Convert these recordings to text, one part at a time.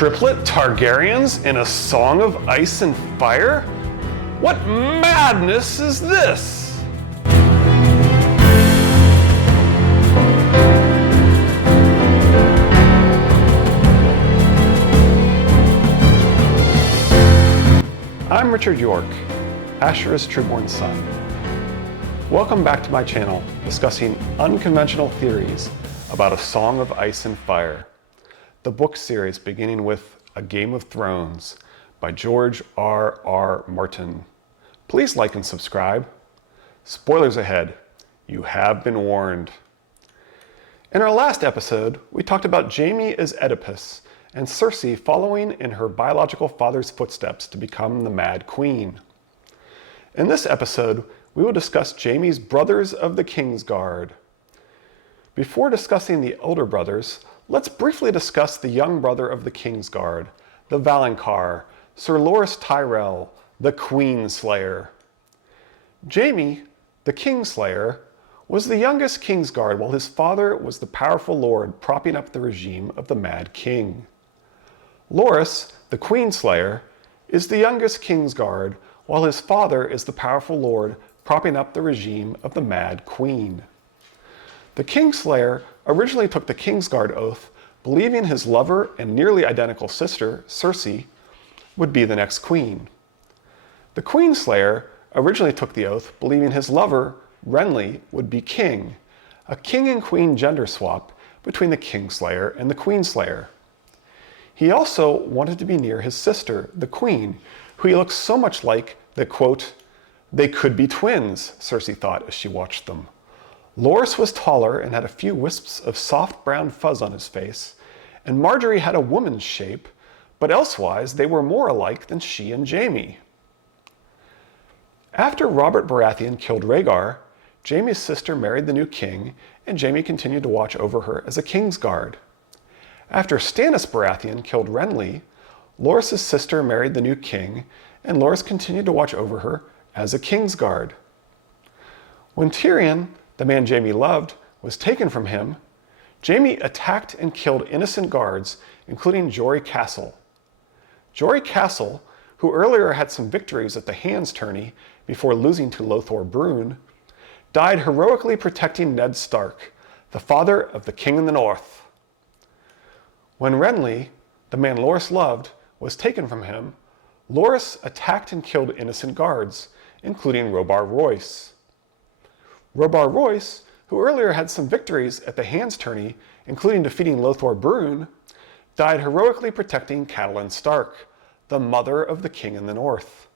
Triplet Targaryens in a song of ice and fire? What madness is this? I'm Richard York, Asherah's trueborn son. Welcome back to my channel, discussing unconventional theories about A Song of Ice and Fire, the book series beginning with A Game of Thrones by George R.R. Martin. Please like and subscribe. Spoilers ahead, you have been warned. In our last episode, we talked about Jaime as Oedipus and Cersei following in her biological father's footsteps to become the Mad Queen. In this episode, we will discuss Jaime's brothers of the Kingsguard. Before discussing the older brothers, let's briefly discuss the young brother of the Kingsguard, the valonqar, Sir Loras Tyrell, the Queenslayer. Jaime, the Kingslayer, was the youngest Kingsguard while his father was the powerful lord propping up the regime of the Mad King. Loras, the Queenslayer, is the youngest Kingsguard while his father is the powerful lord propping up the regime of the Mad Queen. The Kingslayer originally took the Kingsguard oath, believing his lover and nearly identical sister, Cersei, would be the next queen. The Queenslayer originally took the oath, believing his lover, Renly, would be king, a king and queen gender swap between the Kingslayer and the Queenslayer. He also wanted to be near his sister, the Queen, who he looked so much like that, quote, "they could be twins," Cersei thought as she watched them. Loras was taller and had a few wisps of soft brown fuzz on his face, and Margaery had a woman's shape, but elsewise they were more alike than she and Jaime. After Robert Baratheon killed Rhaegar, Jaime's sister married the new king, and Jaime continued to watch over her as a Kingsguard. After Stannis Baratheon killed Renly, Loras' sister married the new king, and Loras continued to watch over her as a Kingsguard. When Tyrion, the man Jaime loved, was taken from him, Jaime attacked and killed innocent guards, including Jory Castle. Jory Castle, who earlier had some victories at the Hands tourney before losing to Lothar Brune, died heroically protecting Ned Stark, the father of the King in the North. When Renly, the man Loras loved, was taken from him, Loras attacked and killed innocent guards, including Robar Royce. Robar Royce, who earlier had some victories at the Hands tourney, including defeating Lothar Brune, died heroically protecting Catelyn Stark, the mother of the King in the North.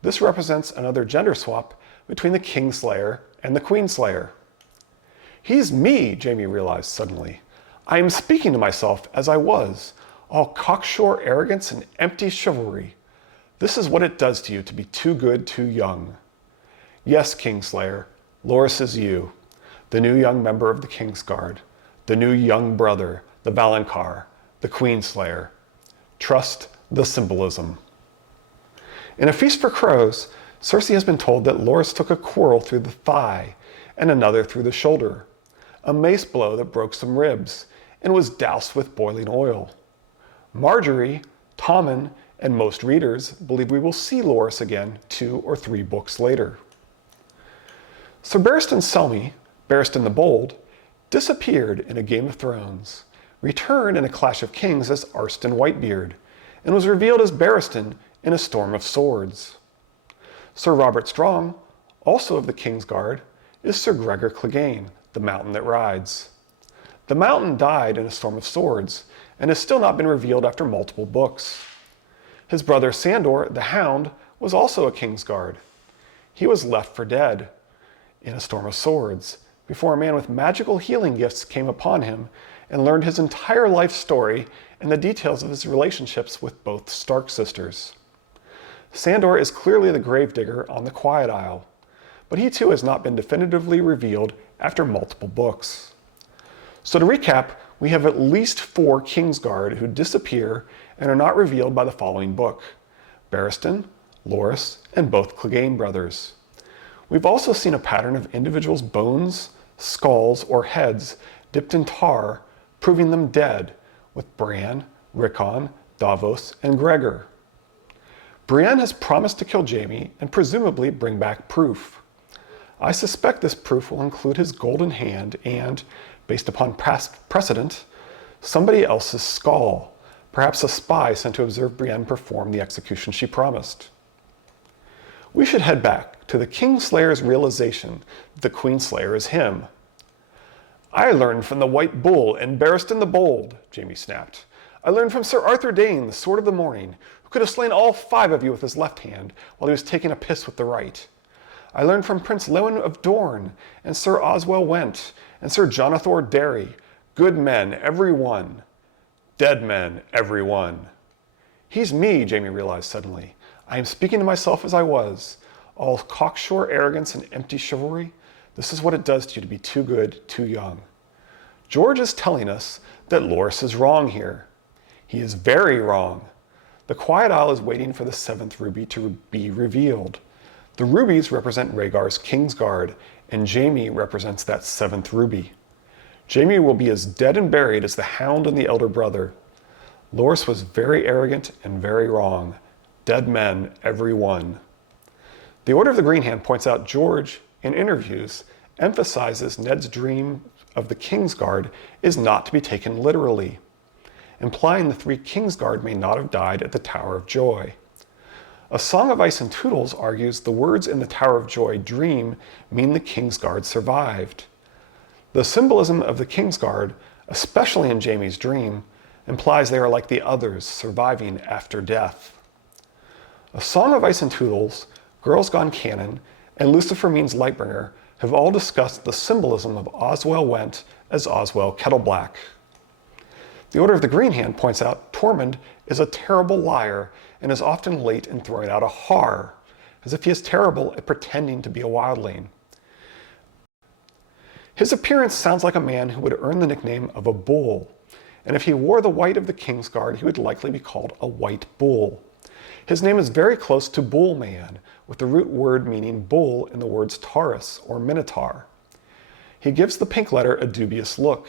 This represents another gender swap between the Kingslayer and the Queenslayer. "He's me," Jaime realized suddenly. "I am speaking to myself as I was, all cocksure arrogance and empty chivalry. This is what it does to you to be too good too young." Yes, Kingslayer, Loras is you, the new young member of the Kingsguard, the new young brother, the valonqar, the Queenslayer. Trust the symbolism. In A Feast for Crows, Cersei has been told that Loras took a quarrel through the thigh and another through the shoulder, a mace blow that broke some ribs, and was doused with boiling oil. Margaery, Tommen, and most readers believe we will see Loras again 2 or 3 books later. Sir Barristan Selmy, Barristan the Bold, disappeared in A Game of Thrones, returned in A Clash of Kings as Arstan Whitebeard, and was revealed as Barristan in A Storm of Swords. Sir Robert Strong, also of the Kingsguard, is Sir Gregor Clegane, the Mountain that Rides. The Mountain died in A Storm of Swords, and has still not been revealed after multiple books. His brother Sandor, the Hound, was also a Kingsguard. He was left for dead in A Storm of Swords, before a man with magical healing gifts came upon him and learned his entire life story and the details of his relationships with both Stark sisters. Sandor is clearly the gravedigger on the Quiet Isle, but he too has not been definitively revealed after multiple books. So to recap, we have at least 4 Kingsguard who disappear and are not revealed by the following book: Barristan, Loras, and both Clegane brothers. We've also seen a pattern of individuals' bones, skulls, or heads dipped in tar, proving them dead, with Bran, Rickon, Davos, and Gregor. Brienne has promised to kill Jaime and presumably bring back proof. I suspect this proof will include his golden hand and, based upon past precedent, somebody else's skull, perhaps a spy sent to observe Brienne perform the execution she promised. We should head back to the Kingslayer's realization that the Queenslayer is him. I learned from the White Bull and Barristan the Bold, Jaime snapped. I learned from Sir Arthur Dane, the Sword of the Morning, who could have slain all 5 of you with his left hand while he was taking a piss with the right. I learned from Prince Lewin of Dorne, and Sir Oswell Went, and Sir Jonathor Derry. Good men, every one. Dead men, every one. He's me, Jaime realized suddenly. I am speaking to myself as I was. All cocksure arrogance and empty chivalry. This is what it does to you to be too good, too young. George is telling us that Loras is wrong here. He is very wrong. The Quiet Isle is waiting for the 7th ruby to be revealed. The rubies represent Rhaegar's Kingsguard, and Jaime represents that 7th ruby. Jaime will be as dead and buried as the Hound and the Elder Brother. Loras was very arrogant and very wrong. Dead men, every one. The Order of the Green Hand points out George, in interviews, emphasizes Ned's dream of the Kingsguard is not to be taken literally, implying the 3 Kingsguard may not have died at the Tower of Joy. A Song of Ice and Tootles argues the words in the Tower of Joy dream mean the Kingsguard survived. The symbolism of the Kingsguard, especially in Jaime's dream, implies they are like the others, surviving after death. A Song of Ice and Tootles, Girls Gone Canon, and Lucifer Means Lightbringer have all discussed the symbolism of Oswell Went as Oswell Kettleblack. The Order of the Green Hand points out Tormund is a terrible liar and is often late in throwing out a har, as if he is terrible at pretending to be a wildling. His appearance sounds like a man who would earn the nickname of a bull, and if he wore the white of the Kingsguard, he would likely be called a white bull. His name is very close to bull man, with the root word meaning bull in the words Taurus or Minotaur. He gives the pink letter a dubious look.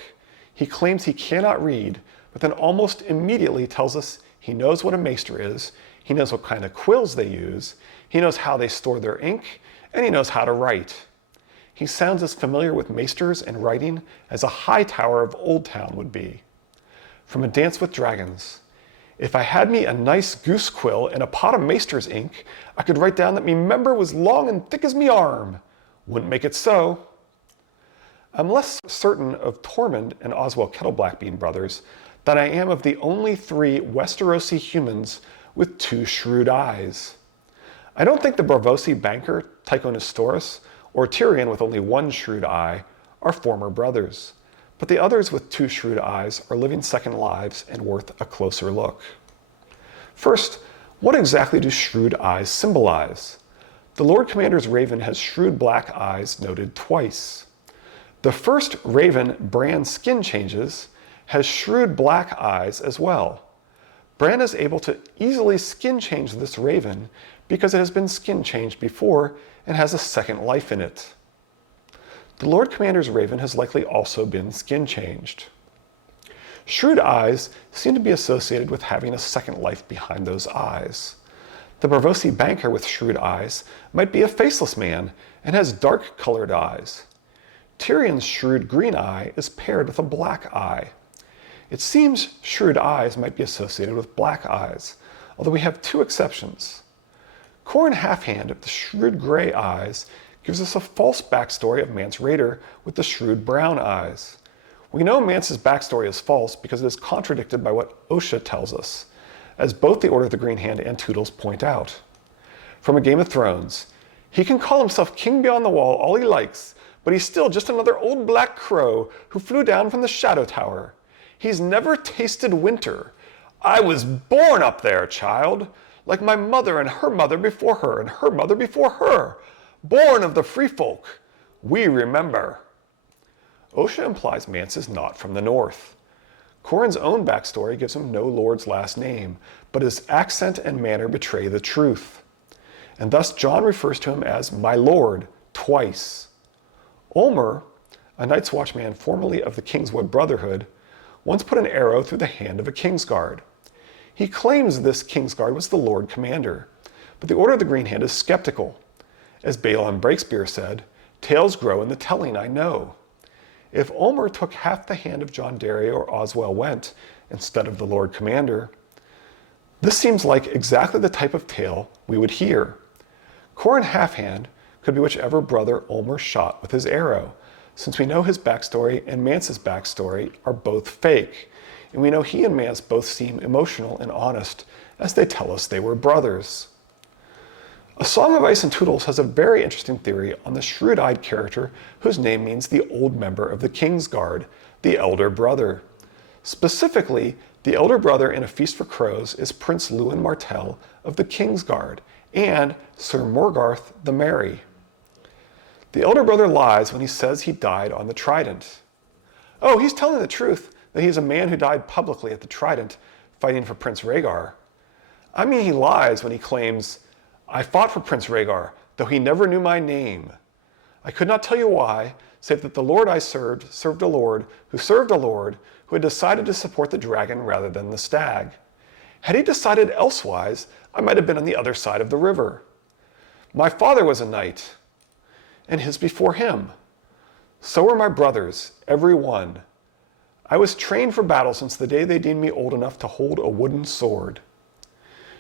He claims he cannot read, but then almost immediately tells us he knows what a maester is, he knows what kind of quills they use, he knows how they store their ink, and he knows how to write. He sounds as familiar with maesters and writing as a Hightower of Old Town would be. From A Dance with Dragons. If I had me a nice goose quill and a pot of maester's ink, I could write down that me member was long and thick as me arm. Wouldn't make it so. I'm less certain of Tormund and Oswell Kettleblack being brothers than I am of the only 3 Westerosi humans with 2 shrewd eyes. I don't think the Braavosi banker, Tycho Nestoris, or Tyrion with only 1 shrewd eye are former brothers, but the others with 2 shrewd eyes are living second lives and worth a closer look. First, what exactly do shrewd eyes symbolize? The Lord Commander's raven has shrewd black eyes noted twice. The first raven, Bran skin changes, has shrewd black eyes as well. Bran is able to easily skin change this raven because it has been skin changed before and has a second life in it. The Lord Commander's raven has likely also been skin changed. Shrewd eyes seem to be associated with having a second life behind those eyes. The Braavosi banker with shrewd eyes might be a faceless man and has dark colored eyes. Tyrion's shrewd green eye is paired with a black eye. It seems shrewd eyes might be associated with black eyes, although we have 2 exceptions. Qhorin Halfhand of the shrewd gray eyes gives us a false backstory of Mance Rayder with the shrewd brown eyes. We know Mance's backstory is false because it is contradicted by what Osha tells us, as both the Order of the Green Hand and Tootles point out. From A Game of Thrones, he can call himself king beyond the wall all he likes, but he's still just another old black crow who flew down from the Shadow Tower. He's never tasted winter. I was born up there, child, like my mother and her mother before her and her mother before her. Born of the free folk. We remember. Osha implies Mance is not from the north. Qhorin's own backstory gives him no lord's last name, but his accent and manner betray the truth. And thus Jon refers to him as my lord twice. Ulmer, a Night's Watchman formerly of the Kingswood Brotherhood, once put an arrow through the hand of a Kingsguard. He claims this Kingsguard was the Lord Commander, but the Order of the Green Hand is skeptical. As Balon Breakspear said, "Tales grow in the telling, I know." If Ulmer took half the hand of Jon Darrow or Oswell Whent instead of the Lord Commander, this seems like exactly the type of tale we would hear. Qhorin Halfhand could be whichever brother Ulmer shot with his arrow, since we know his backstory and Mance's backstory are both fake, and we know he and Mance both seem emotional and honest as they tell us they were brothers. A Song of Ice and Tootles has a very interesting theory on the shrewd-eyed character whose name means the old member of the Kingsguard, the elder brother. Specifically, the elder brother in A Feast for Crows is Prince Lewin Martell of the Kingsguard and Sir Morgarth the Merry. The elder brother lies when he says he died on the Trident. Oh, he's telling the truth that he's a man who died publicly at the Trident fighting for Prince Rhaegar. I mean, he lies when he claims, "I fought for Prince Rhaegar, though he never knew my name. I could not tell you why, save that the Lord I served a Lord who served a Lord who had decided to support the dragon rather than the stag. Had he decided elsewise, I might have been on the other side of the river. My father was a knight, and his before him. So were my brothers, every one. I was trained for battle since the day they deemed me old enough to hold a wooden sword."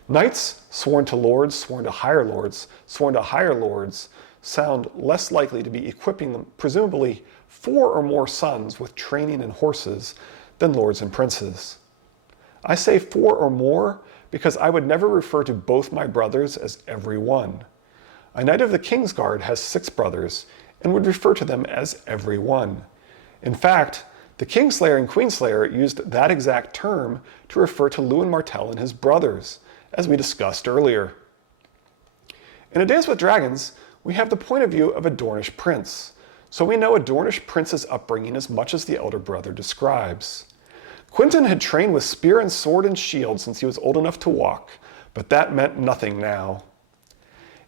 Knights sworn to lords, sworn to higher lords, sworn to higher lords sound less likely to be equipping them, presumably 4 or more sons with training and horses, than lords and princes. I say 4 or more because I would never refer to both my brothers as every one. A knight of the Kingsguard has 6 brothers and would refer to them as every one. In fact, the Kingslayer and Queenslayer used that exact term to refer to Lewin Martell and his brothers, as we discussed earlier. In A Dance with Dragons, we have the point of view of a Dornish prince, so we know a Dornish prince's upbringing as much as the elder brother describes. Quentyn had trained with spear and sword and shield since he was old enough to walk, but that meant nothing now.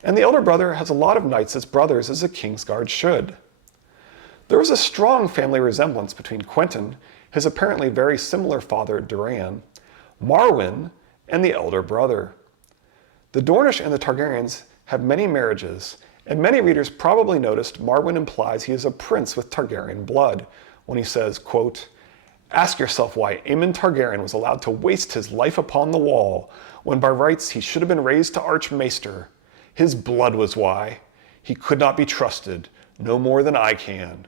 And the elder brother has a lot of knights as brothers, as a Kingsguard should. There was a strong family resemblance between Quentyn, his apparently very similar father Doran, Marwyn, and the elder brother. The Dornish and the Targaryens have many marriages, and many readers probably noticed Marwyn implies he is a prince with Targaryen blood when he says, quote, "Ask yourself why Aemon Targaryen was allowed to waste his life upon the wall, when by rights he should have been raised to Archmaester. His blood was why. He could not be trusted, no more than I can."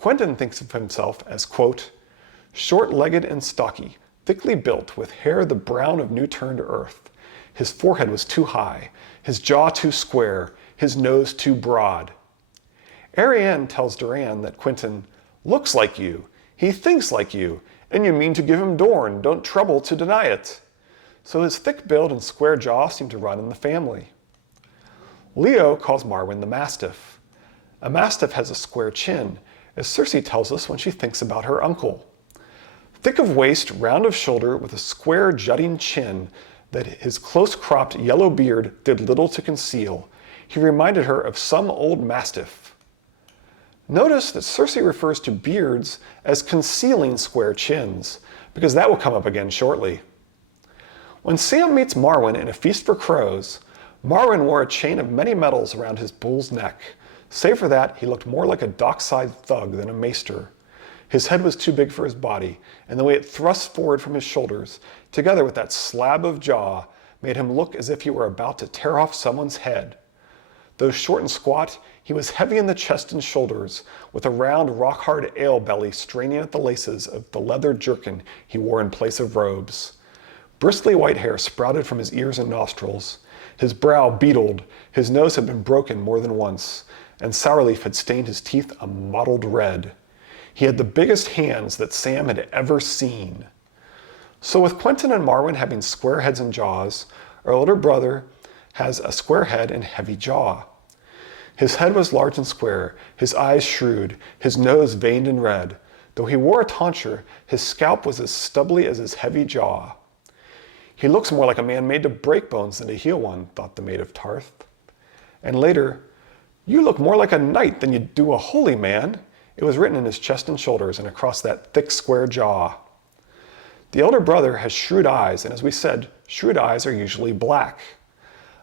Quentyn thinks of himself as, quote, "short-legged and stocky, thickly built, with hair the brown of new-turned earth. His forehead was too high, his jaw too square, his nose too broad." Arianne tells Doran that Quentyn looks like you, he thinks like you, and you mean to give him Dorne, don't trouble to deny it. So his thick build and square jaw seem to run in the family. Leo calls Marwyn the mastiff. A mastiff has a square chin, as Cersei tells us when she thinks about her uncle. Thick of waist, round of shoulder, with a square jutting chin that his close-cropped yellow beard did little to conceal, he reminded her of some old mastiff. Notice that Cersei refers to beards as concealing square chins, because that will come up again shortly. When Sam meets Marwyn in A Feast for Crows, Marwyn wore a chain of many metals around his bull's neck. Save for that, he looked more like a dockside thug than a maester. His head was too big for his body, and the way it thrust forward from his shoulders, together with that slab of jaw, made him look as if he were about to tear off someone's head. Though short and squat, he was heavy in the chest and shoulders, with a round, rock-hard ale belly straining at the laces of the leather jerkin he wore in place of robes. Bristly white hair sprouted from his ears and nostrils. His brow beetled, his nose had been broken more than once, and Sourleaf had stained his teeth a mottled red. He had the biggest hands that Sam had ever seen. So with Quentyn and Marwyn having square heads and jaws, our older brother has a square head and heavy jaw. His head was large and square, his eyes shrewd, his nose veined and red. Though he wore a tonsure, his scalp was as stubbly as his heavy jaw. He looks more like a man made to break bones than to heal one, thought the Maid of Tarth. And later, "You look more like a knight than you do a holy man." It was written in his chest and shoulders and across that thick square jaw. The elder brother has shrewd eyes, and as we said, shrewd eyes are usually black.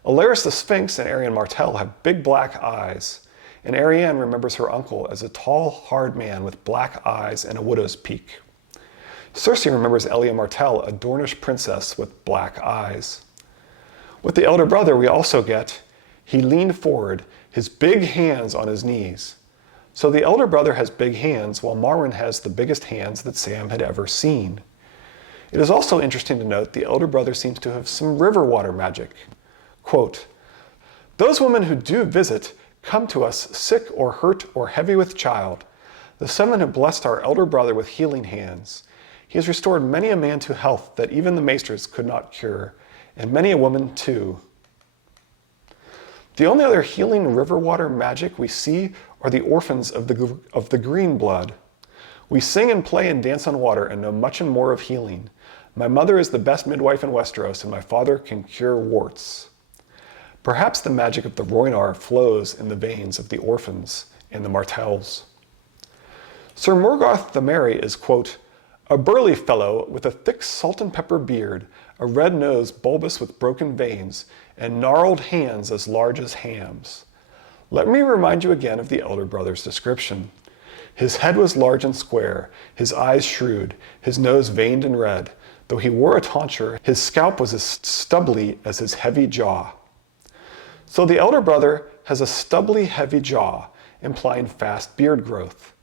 Alaris the Sphinx and Arianne Martell have big black eyes, and Arianne remembers her uncle as a tall, hard man with black eyes and a widow's peak. Cersei remembers Elia Martell, a Dornish princess with black eyes. With the elder brother, we also get, he leaned forward, his big hands on his knees. So the elder brother has big hands, while Marwyn has the biggest hands that Sam had ever seen. It is also interesting to note the elder brother seems to have some river water magic. Quote, "Those women who do visit come to us sick or hurt or heavy with child. The seven have blessed our elder brother with healing hands. He has restored many a man to health that even the maesters could not cure, and many a woman too." The only other healing river water magic we see are the orphans of the green blood. We sing and play and dance on water and know much and more of healing. My mother is the best midwife in Westeros, and my father can cure warts. Perhaps the magic of the Rhoynar flows in the veins of the orphans and the Martells. Sir Morgoth the Merry is, quote, "a burly fellow with a thick salt and pepper beard, a red nose bulbous with broken veins, and gnarled hands as large as hams." Let me remind you again of the elder brother's description. His head was large and square, his eyes shrewd, his nose veined and red. Though he wore a tonsure, his scalp was as stubbly as his heavy jaw. So the elder brother has a stubbly, heavy jaw, implying fast beard growth,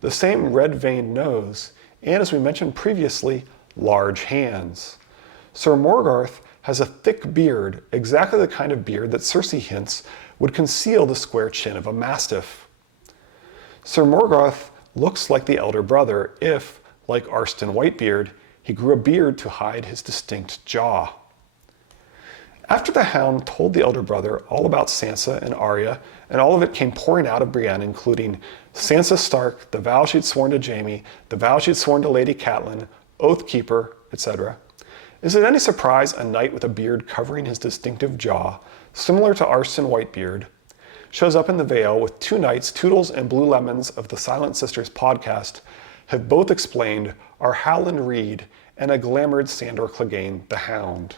the same red-veined nose, and as we mentioned previously, large hands. Sir Morgoth has a thick beard, exactly the kind of beard that Cersei hints would conceal the square chin of a mastiff. Sir Morgoth looks like the elder brother if, like Arstan Whitebeard, he grew a beard to hide his distinct jaw. After the Hound told the elder brother all about Sansa and Arya, and all of it came pouring out of Brienne, including Sansa Stark, the vow she'd sworn to Jaime, the vow she'd sworn to Lady Catelyn, Oathkeeper, etc., is it any surprise a knight with a beard covering his distinctive jaw, similar to Arstan Whitebeard, shows up in the Vale with two knights, Tootles and Blue Lemons of the Silent Sisters podcast, have both explained are Howland Reed and a glamoured Sandor Clegane, the Hound.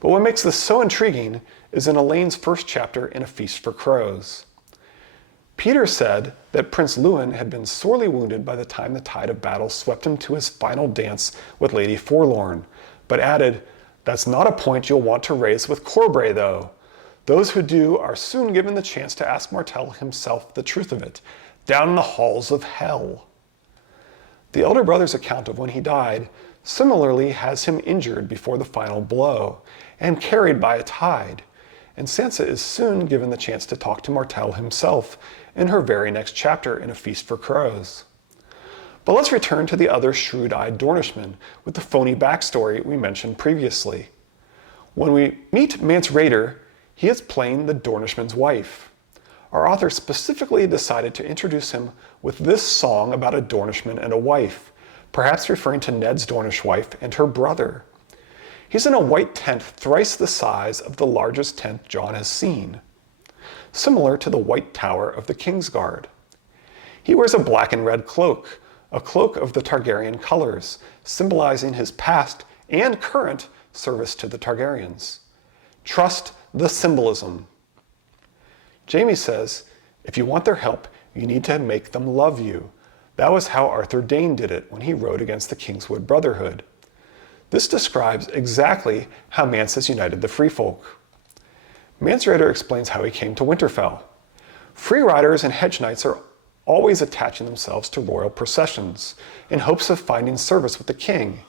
But what makes this so intriguing is in Elaine's first chapter in A Feast for Crows. Peter said that Prince Lewin had been sorely wounded by the time the tide of battle swept him to his final dance with Lady Forlorn, but added, "That's not a point you'll want to raise with Corbray, though. Those who do are soon given the chance to ask Martell himself the truth of it, down in the halls of hell." The elder brother's account of when he died similarly has him injured before the final blow and carried by a tide, and Sansa is soon given the chance to talk to Martell himself in her very next chapter in A Feast for Crows. But let's return to the other shrewd-eyed Dornishman with the phony backstory we mentioned previously. When we meet Mance Rayder, he is playing the Dornishman's wife. Our author specifically decided to introduce him with this song about a Dornishman and a wife, perhaps referring to Ned's Dornish wife and her brother. He's in a white tent thrice the size of the largest tent Jon has seen, similar to the White Tower of the Kingsguard. He wears a black and red cloak, a cloak of the Targaryen colors, symbolizing his past and current service to the Targaryens. Trust the symbolism. Jaime says, if you want their help, you need to make them love you. That was how Arthur Dayne did it when he rode against the Kingswood Brotherhood. This describes exactly how Mance has united the Free Folk. Mance Rayder explains how he came to Winterfell. Free riders and hedge knights are always attaching themselves to royal processions in hopes of finding service with the king,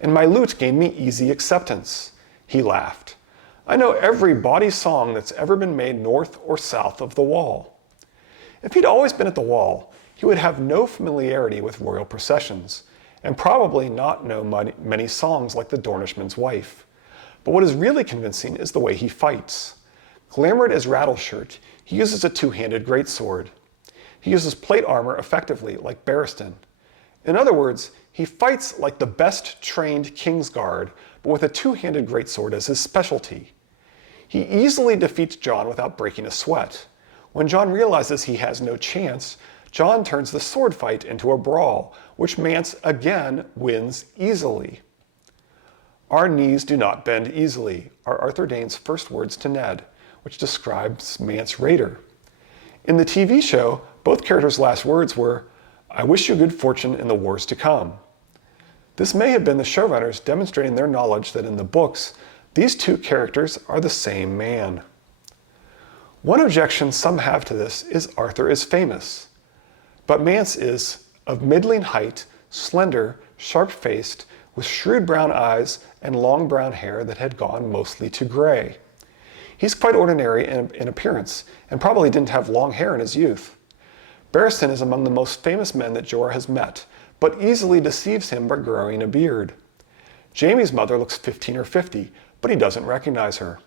and my lute gained me easy acceptance. He laughed. I know every bawdy song that's ever been made north or south of the Wall. If he'd always been at the Wall, he would have no familiarity with royal processions, and probably not know many songs like the Dornishman's wife. But what is really convincing is the way he fights. Glamoured as Rattleshirt, he uses a two-handed greatsword. He uses plate armor effectively, like Barristan. In other words, he fights like the best trained Kingsguard, but with a two-handed greatsword as his specialty. He easily defeats Jon without breaking a sweat. When Jon realizes he has no chance, Jon turns the sword fight into a brawl, which Mance again wins easily. "Our knees do not bend easily," are Arthur Dayne's first words to Ned, which describes Mance Rayder. In the TV show, both characters' last words were, "I wish you good fortune in the wars to come." This may have been the showrunners demonstrating their knowledge that in the books, these two characters are the same man. One objection some have to this is Arthur is famous, but Mance is of middling height, slender, sharp-faced, with shrewd brown eyes and long brown hair that had gone mostly to gray. He's quite ordinary in appearance, and probably didn't have long hair in his youth. Barristan is among the most famous men that Jorah has met, but easily deceives him by growing a beard. Jaime's mother looks 15 or 50, but he doesn't recognize her.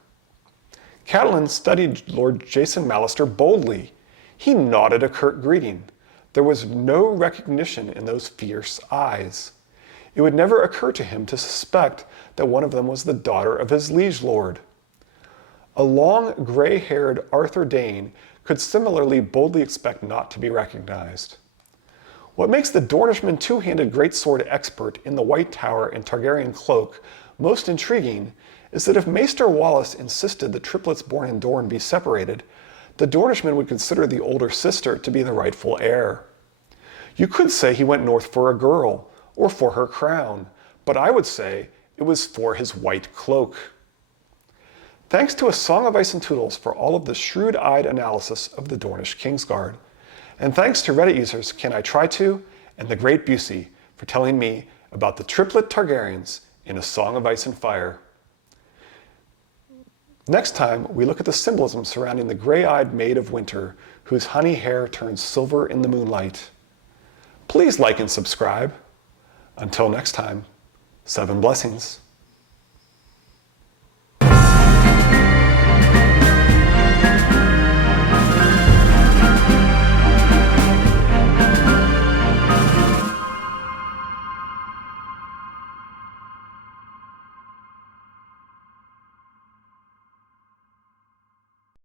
Catelyn studied Lord Jason Mallister boldly. He nodded a curt greeting. There was no recognition in those fierce eyes. It would never occur to him to suspect that one of them was the daughter of his liege lord. A long, gray-haired Arthur Dayne could similarly boldly expect not to be recognized. What makes the Dornishman two-handed greatsword expert in the White Tower and Targaryen cloak most intriguing is that if Maester Wallace insisted the triplets born in Dorne be separated, the Dornishman would consider the older sister to be the rightful heir. You could say he went north for a girl, or for her crown, but I would say it was for his white cloak. Thanks to A Song of Ice and Tootles for all of the shrewd-eyed analysis of the Dornish Kingsguard. And thanks to Reddit users Can I Try To and The Great Busey for telling me about the triplet Targaryens in A Song of Ice and Fire. Next time, we look at the symbolism surrounding the gray-eyed Maid of Winter, whose honey hair turns silver in the moonlight. Please like and subscribe. Until next time, 7 blessings.